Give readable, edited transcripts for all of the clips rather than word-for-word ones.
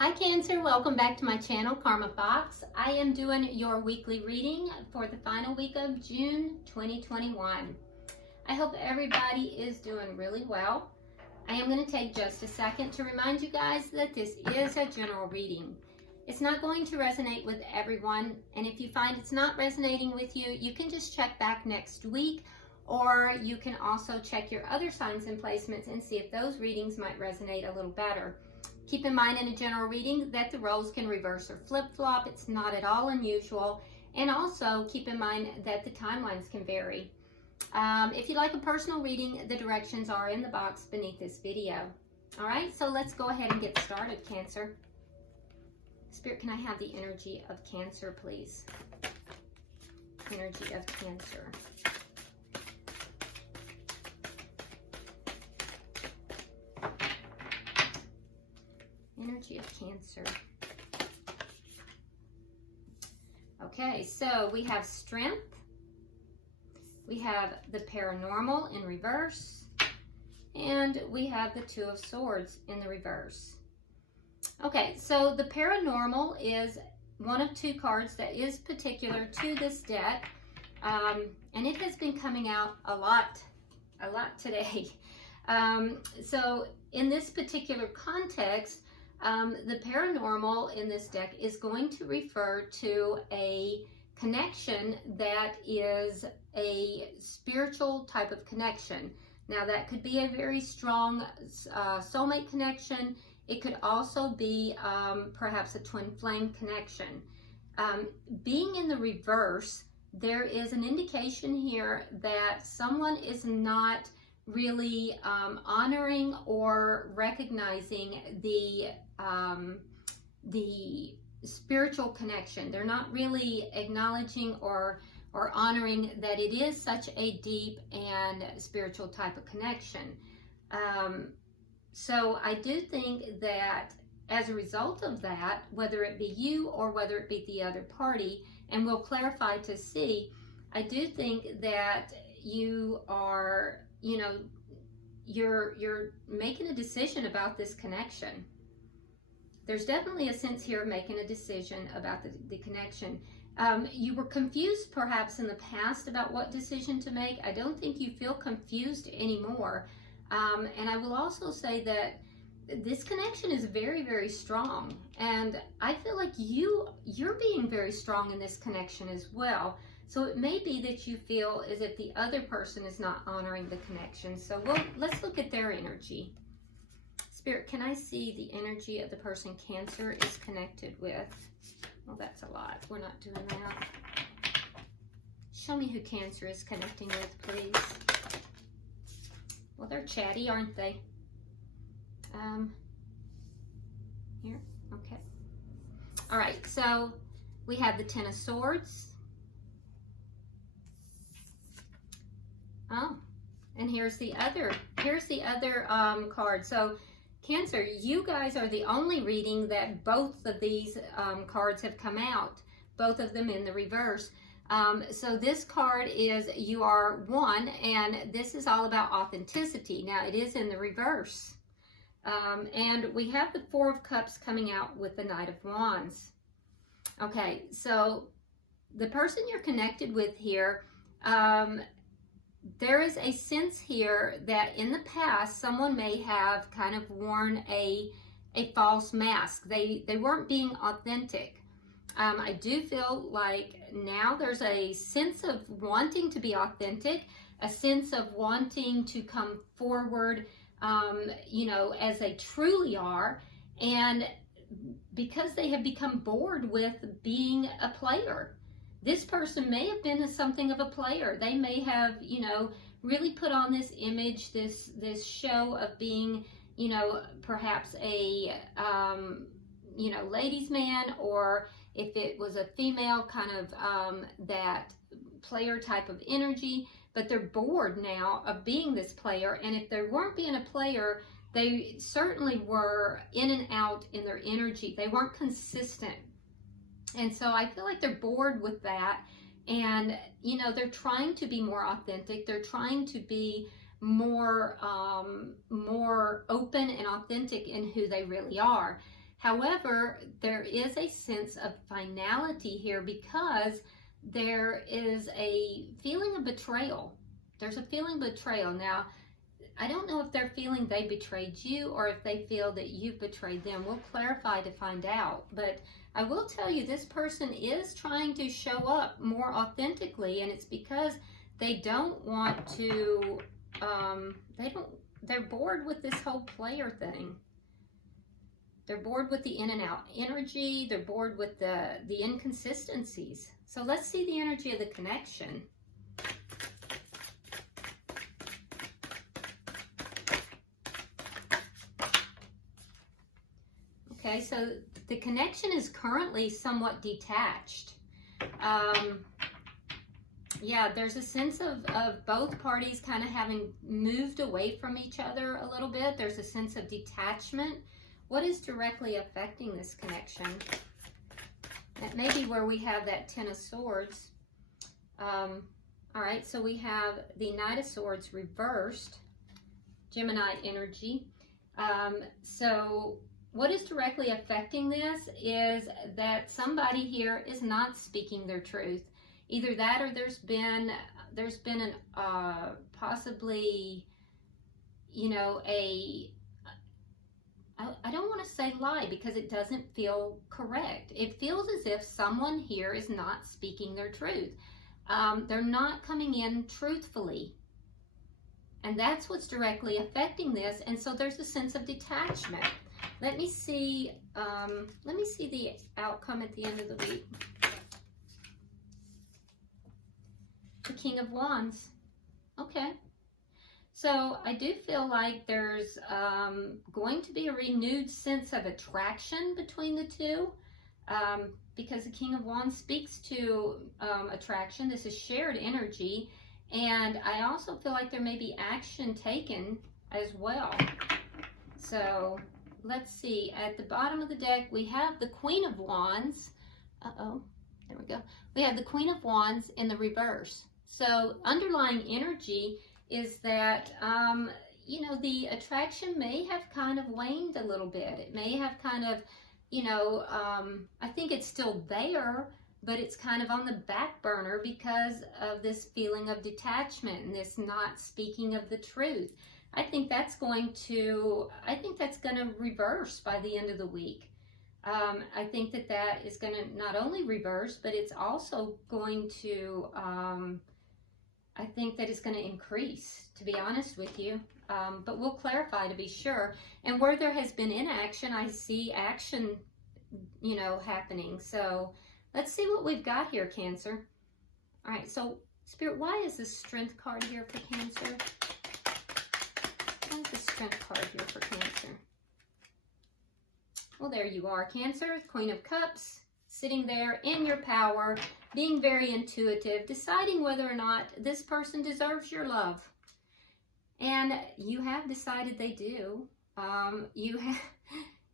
Hi Cancer, welcome back to my channel, Karma Fox. I am doing your weekly reading for the final week of June 2021. I hope everybody is doing really well. I am going to take just a second to remind you guys that this is a general reading. It's not going to resonate with everyone, and if you find it's not resonating with you, you can just check back next week, or you can also check your other signs and placements and see if those readings might resonate a little better. Keep in mind in a general reading that the roles can reverse or flip-flop. It's not at all unusual. And also keep in mind that the timelines can vary. If you'd like a personal reading, the directions are in the box beneath this video. All right, so let's go ahead and get started, Cancer. Spirit, can I have the energy of Cancer, please? Energy of Cancer. Energy of Cancer. Okay, so we have Strength. We have the Paranormal in reverse. And we have the Two of Swords in the reverse. Okay, so the Paranormal is one of two cards that is particular to this deck. And it has been coming out a lot today. So in this particular context, the paranormal in this deck is going to refer to a connection that is a spiritual type of connection. Now that could be a very strong soulmate connection. It could also be perhaps a twin flame connection. Being in the reverse, there is an indication here that someone is not really honoring or recognizing the spiritual connection. They're not really acknowledging or honoring that it is such a deep and spiritual type of connection. So I do think that as a result of that, whether it be you or whether it be the other party, and we'll clarify to see, I do think that you are, you're making a decision about this connection. There's definitely a sense here of making a decision about the connection. You were confused perhaps in the past about what decision to make. I don't think you feel confused anymore. And I will also say that this connection is very, very strong. And I feel like you're being very strong in this connection as well. So it may be that you feel as if the other person is not honoring the connection. So let's look at their energy. Spirit, can I see the energy of the person Cancer is connected with? Well, that's a lot. We're not doing that. Show me who Cancer is connecting with, please. Well, they're chatty, aren't they? Here, okay. All right, so we have the Ten of Swords. Oh, and here's the other card. So Cancer, you guys are the only reading that both of these cards have come out, both of them in the reverse. So this card is you are one, and this is all about authenticity. Now it is in the reverse. And we have the Four of Cups coming out with the Knight of Wands. Okay, so the person you're connected with here, there is a sense here that in the past, someone may have kind of worn a false mask. They weren't being authentic. I do feel like now there's a sense of wanting to be authentic, a sense of wanting to come forward, as they truly are. And because they have become bored with being a player. This person may have been something of a player. They may have, really put on this image, this show of being, perhaps a, ladies' man, or if it was a female, kind of that player type of energy. But they're bored now of being this player. And if they weren't being a player, they certainly were in and out in their energy. They weren't consistent. And so I feel like they're bored with that. And, they're trying to be more authentic. They're trying to be more open and authentic in who they really are. However, there is a sense of finality here because there is a feeling of betrayal. There's a feeling of betrayal. Now, I don't know if they're feeling they betrayed you or if they feel that you've betrayed them. We'll clarify to find out. But I will tell you, this person is trying to show up more authentically, and it's because they don't want to, they're bored with this whole player thing. They're bored with the in and out energy. They're bored with the inconsistencies. So let's see the energy of the connection. Okay, so the connection is currently somewhat detached. Yeah, there's a sense of both parties kind of having moved away from each other a little bit. There's a sense of detachment. What is directly affecting this connection? That may be where we have that Ten of Swords. All right, so we have the Knight of Swords reversed, Gemini energy. So what is directly affecting this is that somebody here is not speaking their truth. Either that, or there's been an possibly, you know, I don't want to say lie because it doesn't feel correct. It feels as if someone here is not speaking their truth. They're not coming in truthfully. And that's what's directly affecting this. And so there's a sense of detachment. Let me see the outcome at the end of the week. The King of Wands. Okay. So I do feel like there's going to be a renewed sense of attraction between the two, because the King of Wands speaks to attraction. This is shared energy. And I also feel like there may be action taken as well. So let's see. At the bottom of the deck, we have the Queen of Wands. Uh-oh. There we go. We have the Queen of Wands in the reverse. So underlying energy is that, you know, the attraction may have kind of waned a little bit. It may have kind of, you know, I think it's still there, but it's kind of on the back burner because of this feeling of detachment and this not speaking of the truth. I think that's going to reverse by the end of the week. I think that is going to not only reverse, but it's also going to, I think that it's going to increase, to be honest with you. But we'll clarify to be sure. And where there has been inaction, I see action, you know, happening. So let's see what we've got here, Cancer. All right, so Spirit, why is the Strength card here for Cancer? Why is the Strength card here for Cancer? Well, there you are, Cancer, Queen of Cups, sitting there in your power, being very intuitive, deciding whether or not this person deserves your love. And you have decided they do.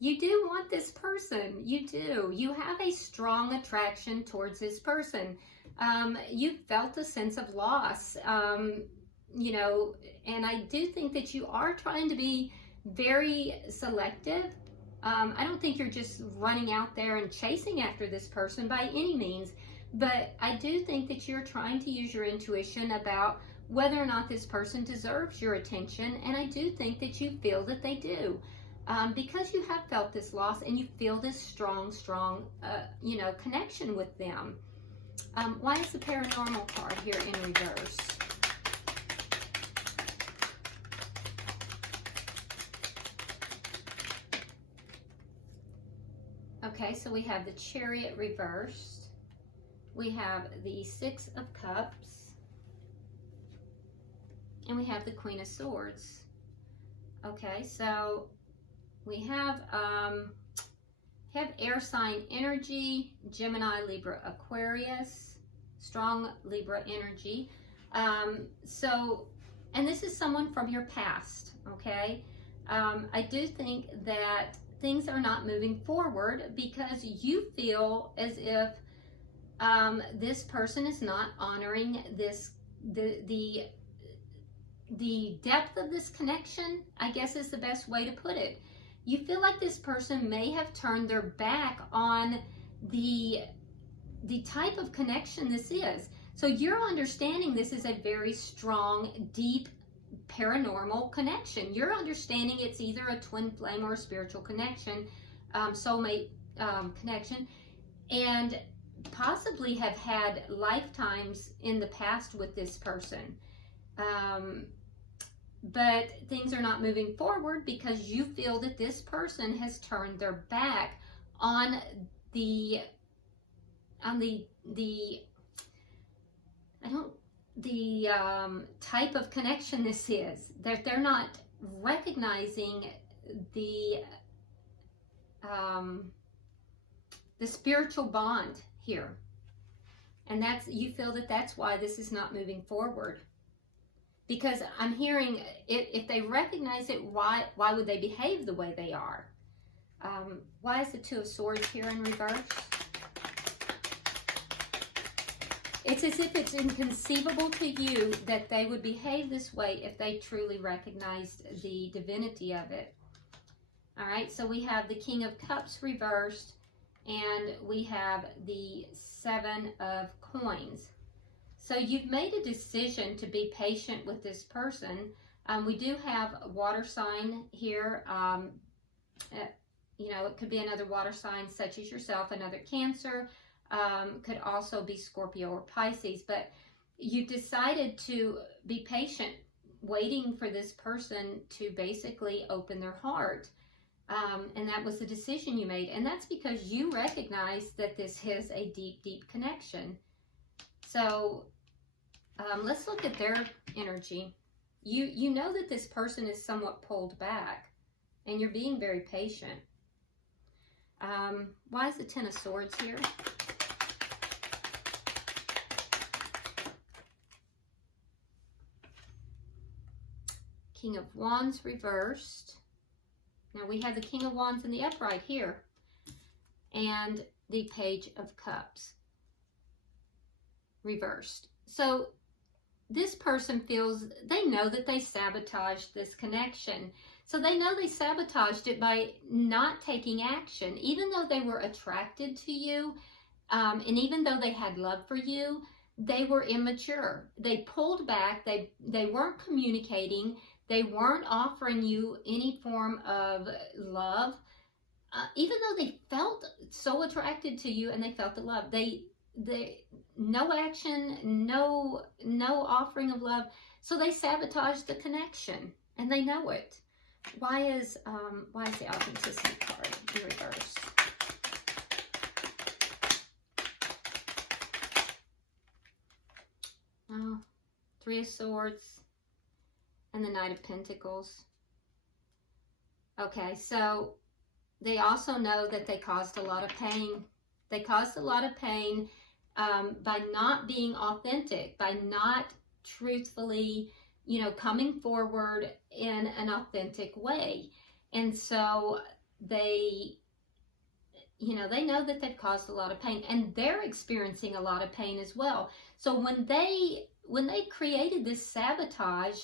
You do want this person. You do. You have a strong attraction towards this person. You felt a sense of loss, you know, and I do think that you are trying to be very selective. I don't think you're just running out there and chasing after this person by any means, but I do think that you're trying to use your intuition about whether or not this person deserves your attention, and I do think that you feel that they do, because you have felt this loss and you feel this strong, you know, connection with them. Why is the Paranormal card here in reverse? Okay, so we have the Chariot reversed. We have the Six of Cups. And we have the Queen of Swords. Okay, so we have air sign energy, Gemini, Libra, Aquarius, strong Libra energy. And this is someone from your past, okay? I do think that things are not moving forward because you feel as if this person is not honoring this, the depth of this connection, I guess is the best way to put it. you feel like this person may have turned their back on the type of connection this is. So you're understanding this is a very strong, deep, paranormal connection. You're understanding it's either a twin flame or a spiritual connection, soulmate connection, and possibly have had lifetimes in the past with this person. But things are not moving forward because you feel that this person has turned their back on the type of connection this is. That they're not recognizing the spiritual bond here, and you feel that that's why this is not moving forward. Because I'm hearing, if they recognize it, why would they behave the way they are? Why is the Two of Swords here in reverse? It's as if it's inconceivable to you that they would behave this way if they truly recognized the divinity of it. All right, so we have the King of Cups reversed, and we have the Seven of Coins. So you've made a decision to be patient with this person. We do have a water sign here. You know, it could be another water sign such as yourself, another Cancer, could also be Scorpio or Pisces. But you've decided to be patient, waiting for this person to basically open their heart. And that was the decision you made. And that's because you recognize that this is a deep, deep connection. So let's look at their energy. You know that this person is somewhat pulled back, and you're being very patient. Why is the Ten of Swords here? King of Wands reversed. Now we have the King of Wands in the upright here, and the Page of Cups reversed. So this person feels, they know that they sabotaged this connection. So they know they sabotaged it by not taking action. Even though they were attracted to you, and even though they had love for you, they were immature. They pulled back. They weren't communicating. They weren't offering you any form of love. Even though they felt so attracted to you and they felt the love, they no action, no offering of love. So they sabotaged the connection, and they know it. Why is the Authenticity card in reverse? Oh, Three of Swords and the Knight of Pentacles. Okay, so they also know that they caused a lot of pain. They caused a lot of pain by not being authentic, by not truthfully, you know, coming forward in an authentic way. And so they, you know, they know that they've caused a lot of pain, and they're experiencing a lot of pain as well. So when they created this sabotage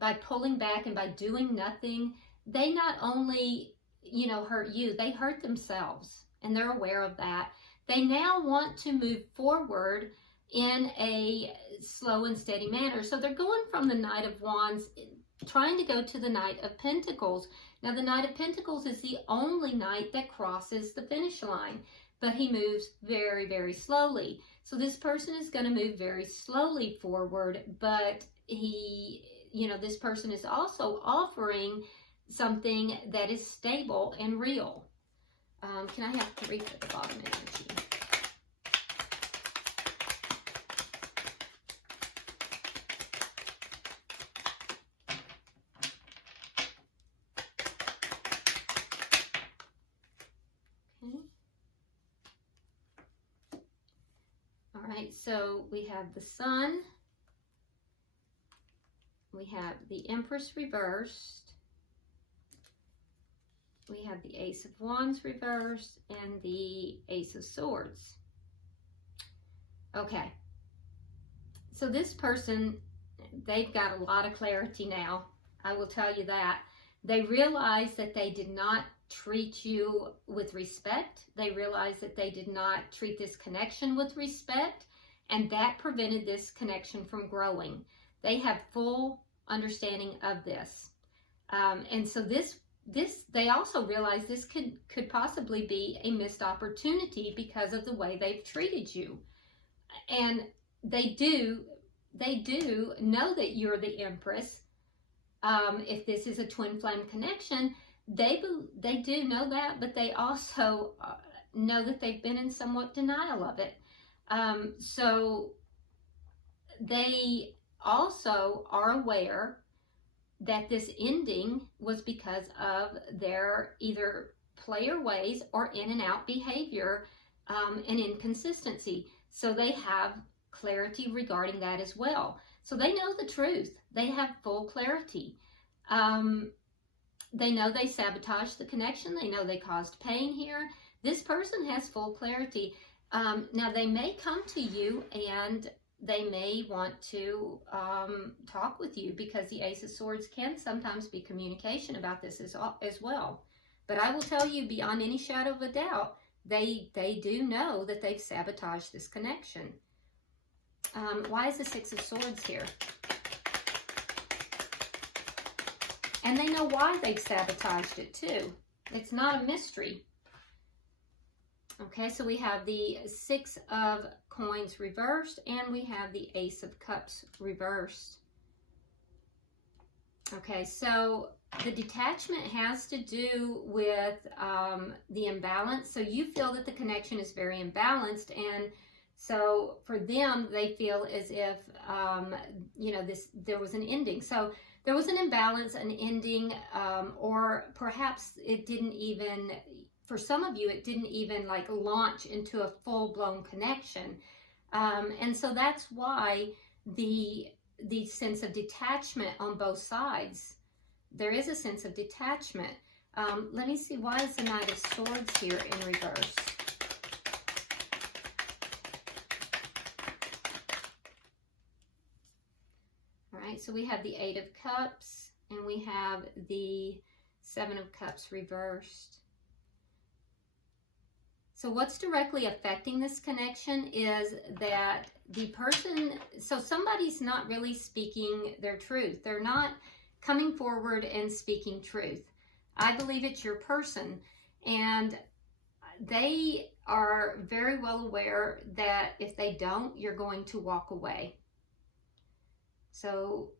by pulling back and by doing nothing, they not only, you know, hurt you, they hurt themselves, and they're aware of that. They now want to move forward in a slow and steady manner. So they're going from the Knight of Wands, trying to go to the Knight of Pentacles. Now the Knight of Pentacles is the only knight that crosses the finish line, but he moves very, very slowly. So this person is going to move very slowly forward, but this person is also offering something that is stable and real. Can I have 3 for the bottom energy? Okay. All right, so we have the Sun. We have the Empress reversed. We have the Ace of Wands reversed and the Ace of Swords. Okay. So this person, they've got a lot of clarity now. I will tell you that. They realize that they did not treat you with respect. They realize that they did not treat this connection with respect, and that prevented this connection from growing. They have full understanding of this. And so this they also realize this could possibly be a missed opportunity because of the way they've treated you. And they do know that you're the Empress. If this is a twin flame connection, they do know that, but they also know that they've been in somewhat denial of it. So they also are aware that this ending was because of their either player ways or in and out behavior and inconsistency. So they have clarity regarding that as well. So they know the truth. They have full clarity. They know they sabotaged the connection. They know they caused pain here. This person has full clarity. Now they may come to you and they may want to talk with you, because the Ace of Swords can sometimes be communication about this as well. But I will tell you beyond any shadow of a doubt, they do know that they've sabotaged this connection. Why is the Six of Swords here? And they know why they've sabotaged it too. It's not a mystery. Okay, so we have the Six of Coins reversed, and we have the Ace of Cups reversed. Okay, so the detachment has to do with the imbalance. So you feel that the connection is very imbalanced, and so for them, they feel as if, you know, there was an ending. So there was an imbalance, an ending, or perhaps it didn't even, for some of you, it didn't even like launch into a full-blown connection. And so that's why the sense of detachment on both sides. There is a sense of detachment. Let me see, why is the Knight of Swords here in reverse? All right, so we have the Eight of Cups, and we have the Seven of Cups reversed. So what's directly affecting this connection is that the person, so somebody's not really speaking their truth. They're not coming forward and speaking truth. I believe it's your person, and they are very well aware that if they don't, you're going to walk away. So,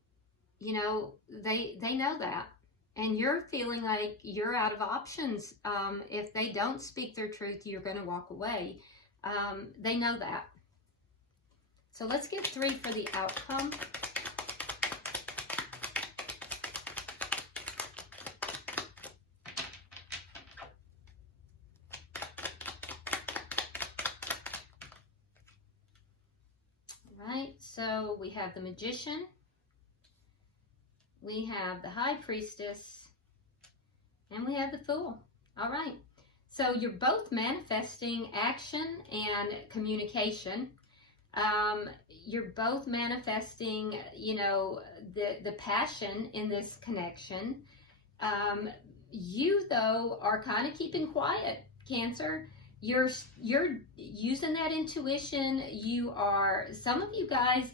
you know, they know that. And you're feeling like you're out of options. If they don't speak their truth, you're going to walk away. They know that. So let's get 3 for the outcome. All right, so we have the Magician. We have the High Priestess, and we have the Fool. All right, so you're both manifesting action and communication. You're both manifesting, you know, the passion in this connection. You, though, are kind of keeping quiet, Cancer. You're using that intuition. You are, some of you guys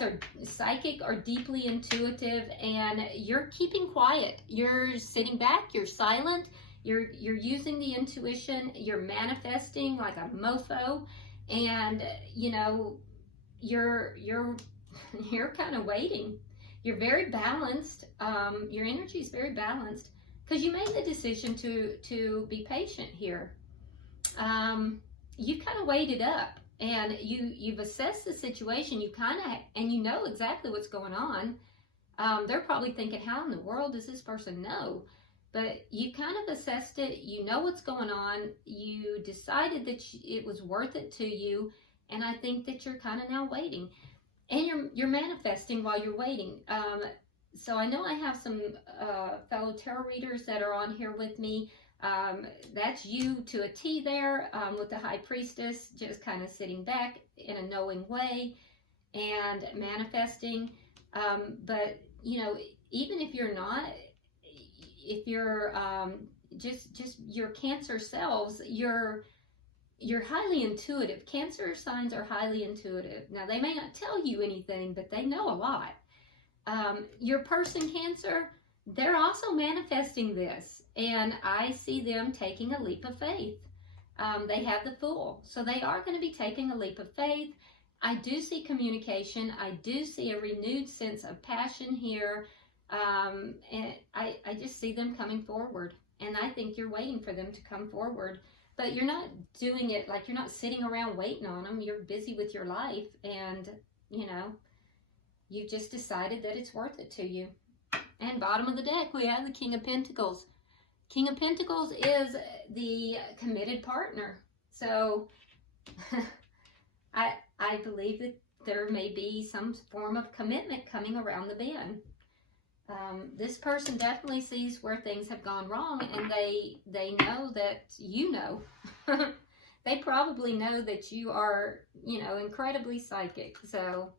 are psychic or deeply intuitive, and you're keeping quiet. You're sitting back, you're silent, you're using the intuition, you're manifesting like a mofo, and you know, you're kind of waiting. You're very balanced. Your energy is very balanced because you made the decision to be patient here. You kind of waited up. And you've assessed the situation, and you know exactly what's going on. They're probably thinking, how in the world does this person know? But you kind of assessed it, you know what's going on, you decided that it was worth it to you, and I think that you're kind of now waiting. And you're manifesting while you're waiting. So I know I have some fellow tarot readers that are on here with me. That's you to a T there, with the High Priestess just kind of sitting back in a knowing way and manifesting. But, you know, even if you're not, if you're just your Cancer selves, you're highly intuitive. Cancer signs are highly intuitive. Now, they may not tell you anything, but they know a lot. Your person, Cancer, they're also manifesting this, and I see them taking a leap of faith. They have the Fool, so they are going to be taking a leap of faith. I do see communication. I do see a renewed sense of passion here, and I just see them coming forward, and I think you're waiting for them to come forward, but you're not doing it like you're not sitting around waiting on them. You're busy with your life, and, you know, you've just decided that it's worth it to you. And bottom of the deck, we have the King of Pentacles. King of Pentacles is the committed partner. So I believe that there may be some form of commitment coming around the bend. This person definitely sees where things have gone wrong, and they know that you know. They probably know that you are, you know, incredibly psychic. So,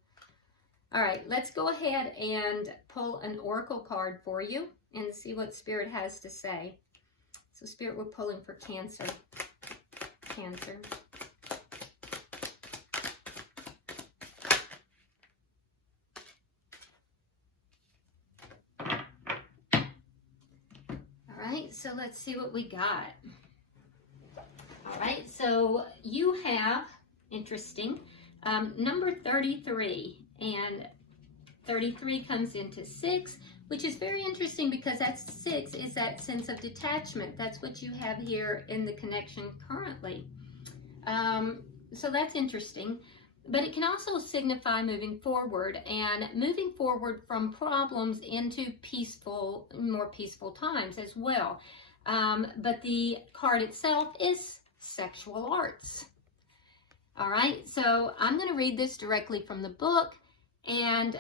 all right, let's go ahead and pull an oracle card for you and see what Spirit has to say. So, Spirit, we're pulling for Cancer. Cancer. All right, so let's see what we got. All right, so you have, interesting, number 33. And 33 comes into 6, which is very interesting because that 6 is that sense of detachment. That's what you have here in the connection currently. So that's interesting. But it can also signify moving forward, and moving forward from problems into peaceful, more peaceful times as well. But the card itself is sexual arts. All right, so I'm going to read this directly from the book. And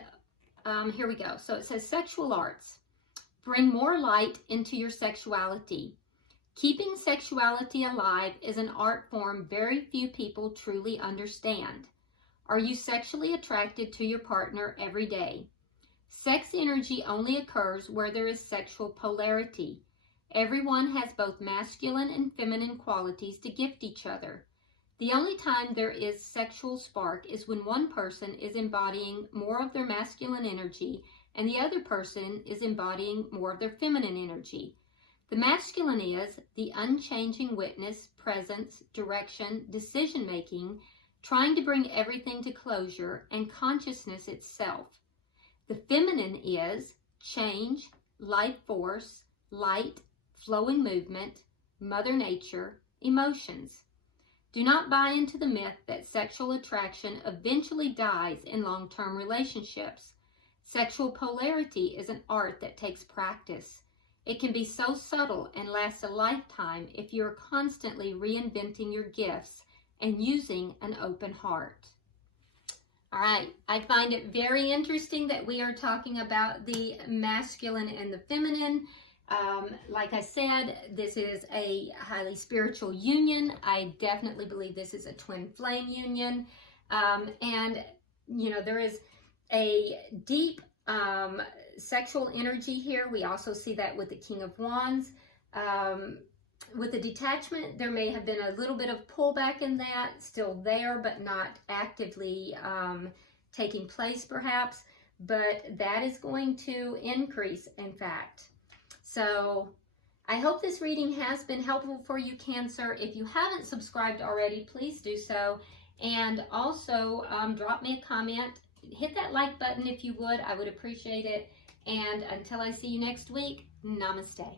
here we go. So it says, sexual arts. Bring more light into your sexuality. Keeping sexuality alive is an art form very few people truly understand. Are you sexually attracted to your partner every day? Sex energy only occurs where there is sexual polarity. Everyone has both masculine and feminine qualities to gift each other. The only time there is sexual spark is when one person is embodying more of their masculine energy and the other person is embodying more of their feminine energy. The masculine is the unchanging witness, presence, direction, decision-making, trying to bring everything to closure, and consciousness itself. The feminine is change, life force, light, flowing movement, Mother Nature, emotions. Do not buy into the myth that sexual attraction eventually dies in long-term relationships. Sexual polarity is an art that takes practice. It can be so subtle and lasts a lifetime if you are constantly reinventing your gifts and using an open heart. All right, I find it very interesting that we are talking about the masculine and the feminine. Like I said, this is a highly spiritual union. I definitely believe this is a twin flame union. And, you know, there is a deep sexual energy here. We also see that with the King of Wands. With the detachment, there may have been a little bit of pullback in that, still there, but not actively taking place perhaps. But that is going to increase, in fact. So I hope this reading has been helpful for you, Cancer. If you haven't subscribed already, please do so. And also drop me a comment. Hit that like button if you would. I would appreciate it. And until I see you next week, namaste.